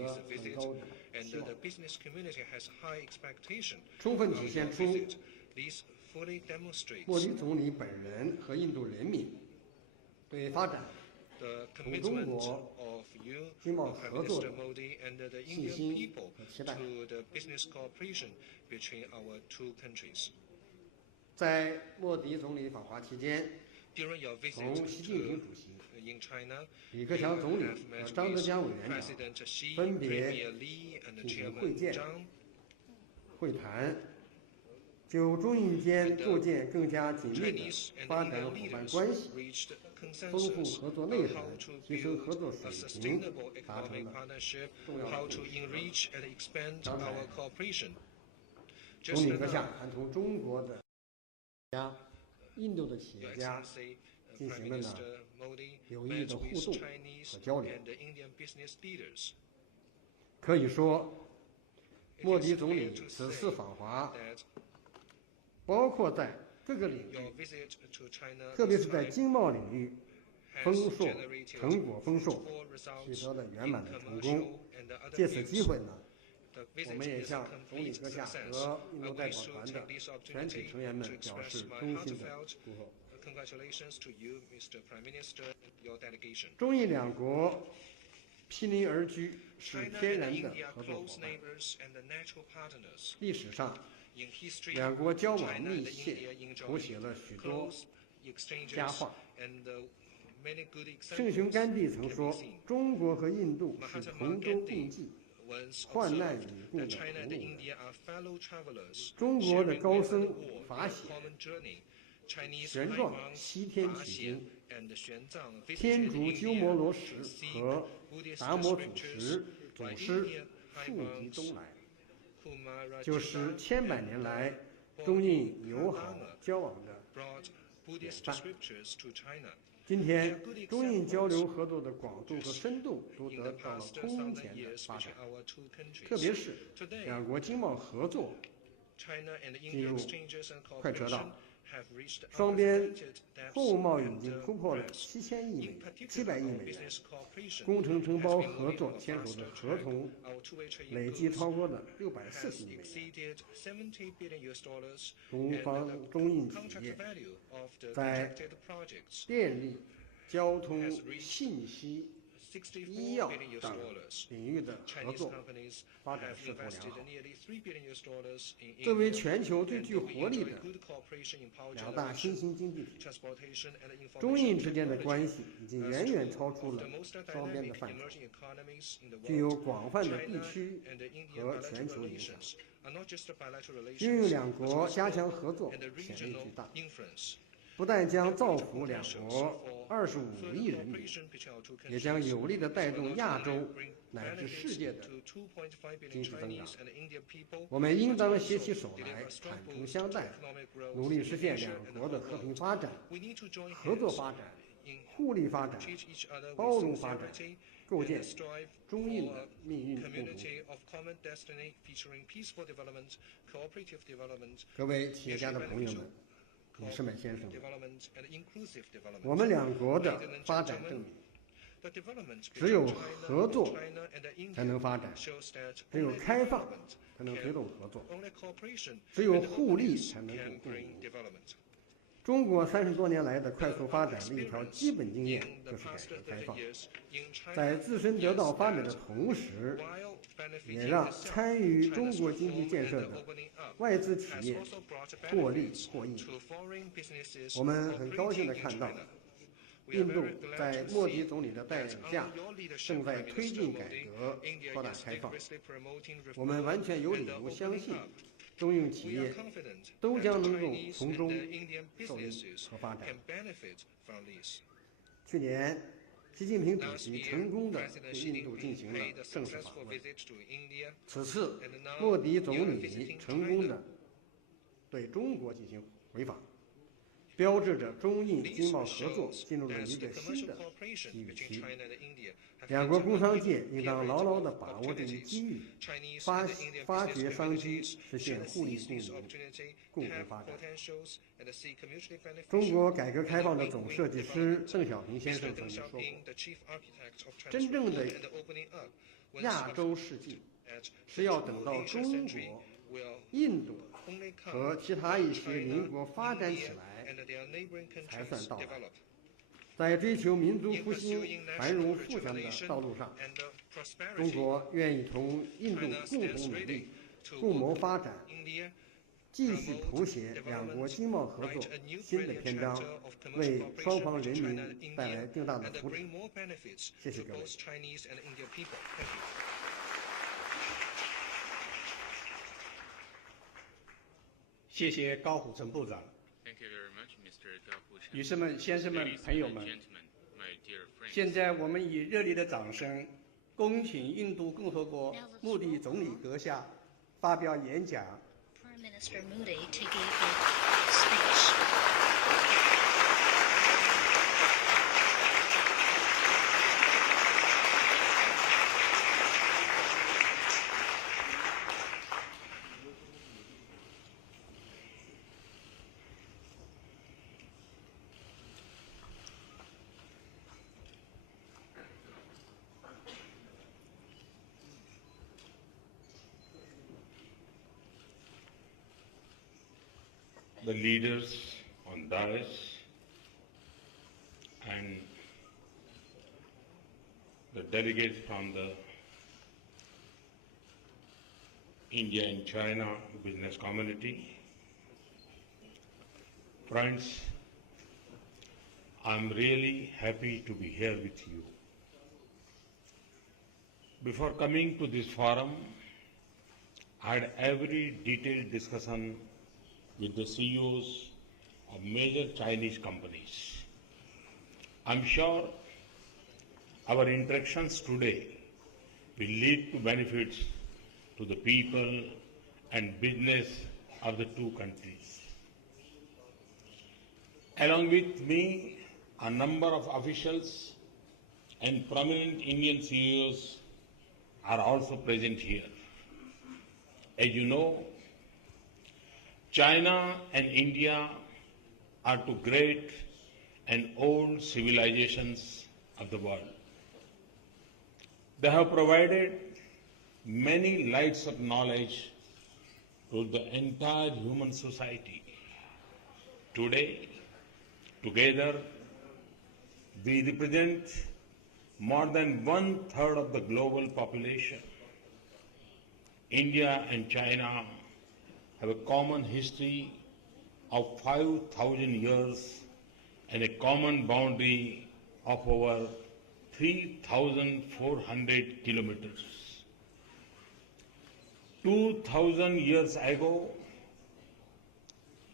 了很高的期望，充分体现出莫迪总理本人和印度人民对发展同中国经贸合作的信心和期待。在莫迪总理访华期间，从习近平主席、李克强总理和张德江委员长分别进行会见、会谈，就中印间构建更加紧密的发展伙伴关系、丰富合作内涵、提升合作水平达成了重要共识。刚才总理阁下还同中国的印度的企业家进行了有益的互动和交流。可以说，莫迪总理此次访华，包括在各个领域，特别是在经贸领域成果丰硕，取得了圆满的成功。借此机会呢，我们也向总理阁下和印度代表团的全体成员们表示衷心的祝贺。中印两国毗邻而居，是天然的合作伙伴。历史上，两国交往密切，谱写了许多佳话。圣雄甘地曾说：“中国和印度是同舟共济，患难与共的同路人。”中国的高僧法显玄奘西天取经，天竺鸠摩罗什和达摩祖师富集东来，就是千百年来中印友好交往的典范。今天，中印交流合作的广度和深度都得到了空前的发展，特别是两国经贸合作进入快车道，双边货物贸易已经突破了700亿美元，工程承包合作签署的合同累计超过了640亿美元。中印企业在电力、交通、信息、医药等领域的合作发展势头良好。作为全球最具活力的两大新兴经济体，中印之间的关系已经远远超出了双边的范畴，具有广泛的地区和全球影响。中印两国加强合作潜力巨大，不但将造福两国25亿人民，也将有力地带动亚洲乃至世界的经济增长。我们应当携起手来，坦诚相待，努力实现两国的和平发展、合作发展、互利发展、包容发展，构建中印的命运共同体。各位企业家的朋友们，女士们、先生们，我们两国的发展证明，只有合作才能发展，只有开放才能推动合作，只有互利才能共赢。中国30多年来的快速发展的一条基本经验就是改革开放，在自身得到发展的同时，也让参与中国经济建设的外资企业获利获益。我们很高兴地看到，印度在莫迪总理的带领下，正在推进改革、扩大开放。我们完全有理由相信，中印企业都将能够从中受益和发展。去年，习近平主席成功地对印度进行了正式访问。此次，莫迪总理成功地对中国进行回访，标志着中印经贸合作进入了一个新的机遇期。两国工商界应当牢牢地把握这一机遇，发掘商机，实现互利共赢、共同发展。中国改革开放的总设计师邓小平先生曾经说过：“真正的亚洲世纪是要等到中国、印度和其他一些邻国发展起来才算到来。在追求民族复兴、繁荣富强的道路上，中国愿意同印度共同努力，共谋发展，继续谱写两国经贸合作新的篇章，为双方人民带来更大的福祉。谢谢各位。谢谢高虎城部长。女士们、先生们、朋友们，现在我们以热烈的掌声，恭请印度共和国穆迪总理阁下发表演讲。Prime Minister Modi to give a speech. The leaders on dais and the delegates from the India and China business community. Friends, I'm really happy to be here with you. Before coming to this forum, I had every detailed discussion with the CEOs of major Chinese companies. I'm sure our interactions today will lead to benefits to the people and business of the two countries. Along with me, a number of officials and prominent Indian CEOs are also present here. As you know, China and India are two great and old civilizations of the world. They have provided many lights of knowledge to the entire human society. Today, together, we represent more than 1/3 of the global population. India and China have a common history of 5,000 years and a common boundary of over 3,400 kilometers. 2,000 years ago,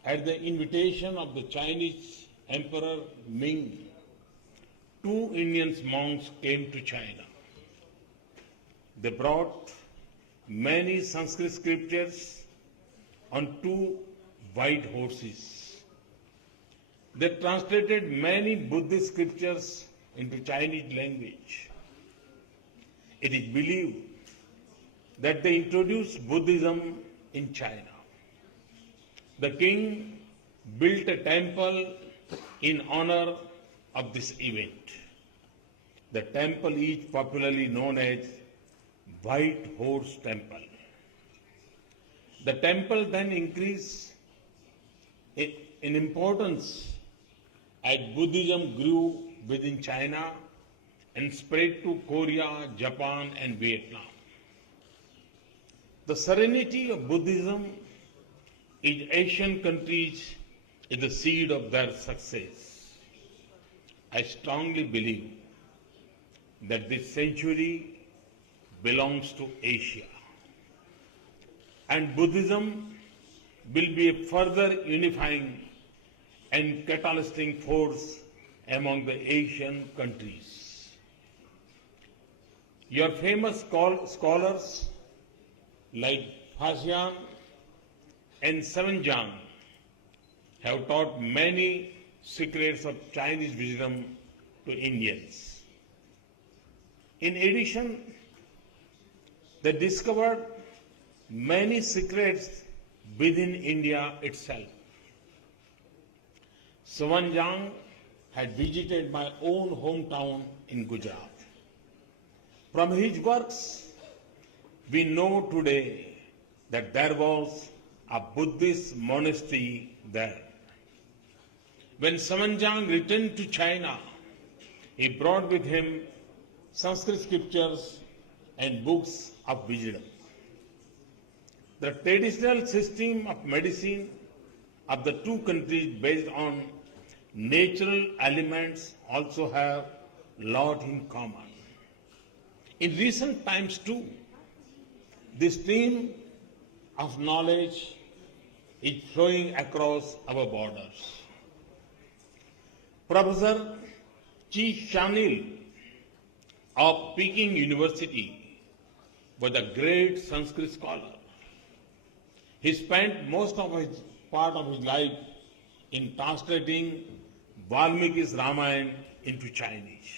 at the invitation of the Chinese Emperor Ming, 2 Indian monks came to China. They brought many Sanskrit scriptures on 2 white horses. They translated many Buddhist scriptures into Chinese language. It is believed that they introduced Buddhism in China. The king built a temple in honor of this event. The temple is popularly known as White Horse Temple. The temple then increased in importance as Buddhism grew within China and spread to Korea, Japan, and Vietnam. The serenity of Buddhism in Asian countries is the seed of their success. I strongly believe that this century belongs to Asia, and Buddhism will be a further unifying and catalyzing force among the Asian countries. Your famous scholars like Faxian and Sewenjang have taught many secrets of Chinese wisdom to Indians. In addition, they discovered many secrets within India itself. Sewenjang had visited my own hometown in Gujarat. From his works, We know today that there was a Buddhist monastery there. When Samanjang returned to China, he brought with him Sanskrit scriptures and books of wisdom. The traditional system of medicine of the two countries based on natural elements also have a lot in common. In recent times too, the stream of knowledge is flowing across our borders. Professor Chi Shanil of Peking University was a great Sanskrit scholar. He spent most of his part of his life in translating Valmiki's Ramayana into Chinese.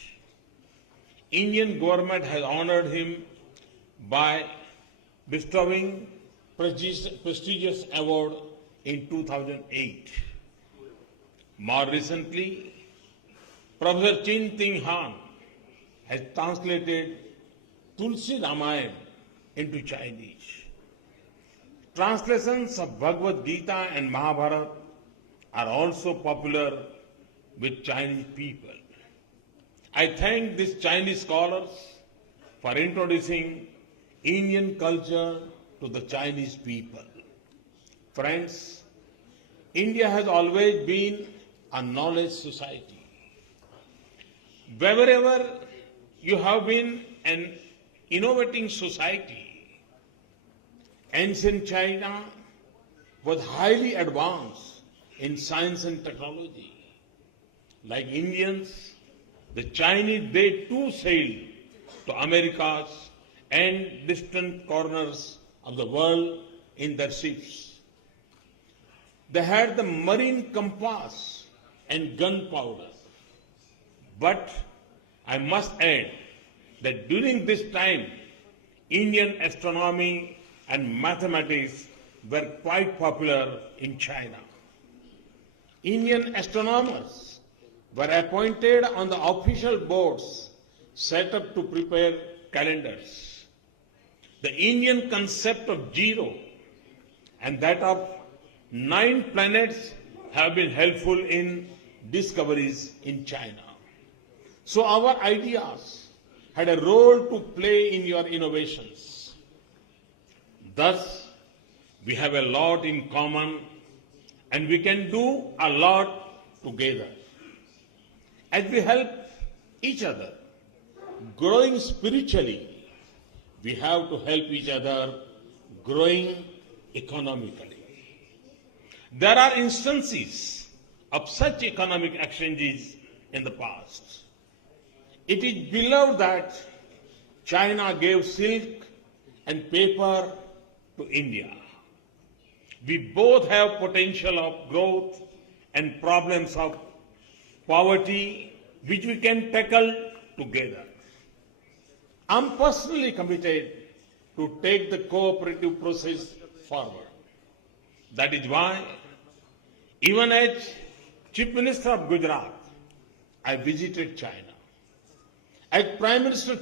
Indian government has honored him by bestowing prestigious award in 2008. More recently, Professor Chin Ting Han has translated Tulsi Ramayana into Chinese. Translations of Bhagavad Gita and Mahabharata are also popular with Chinese people. I thank these Chinese scholars for introducing Indian culture to the Chinese people. Friends, India has always been a knowledge society. Wherever you have been an innovating society, ancient China was highly advanced in science and technology. Like Indians, the Chinese, they too sailed to Americas and distant corners of the world in their ships. They had the marine compass and gunpowder. But I must add that during this time, Indian astronomy and mathematics were quite popular in China. Indian astronomers were appointed on the official boards set up to prepare calendars. The Indian concept of zero and that of 9 planets have been helpful in discoveries in China. So our ideas had a role to play in your innovations. Thus, we have a lot in common and we can do a lot together. As we help each other growing spiritually, we have to help each other growing economically. There are instances of such economic exchanges in the past. It is believed that China gave silk and paper to India. We both have potential of growth and problems of poverty which we can tackle together. I'm personally committed to take the cooperative process forward. That is why, even as Chief Minister of Gujarat, I visited China. As Prime Minister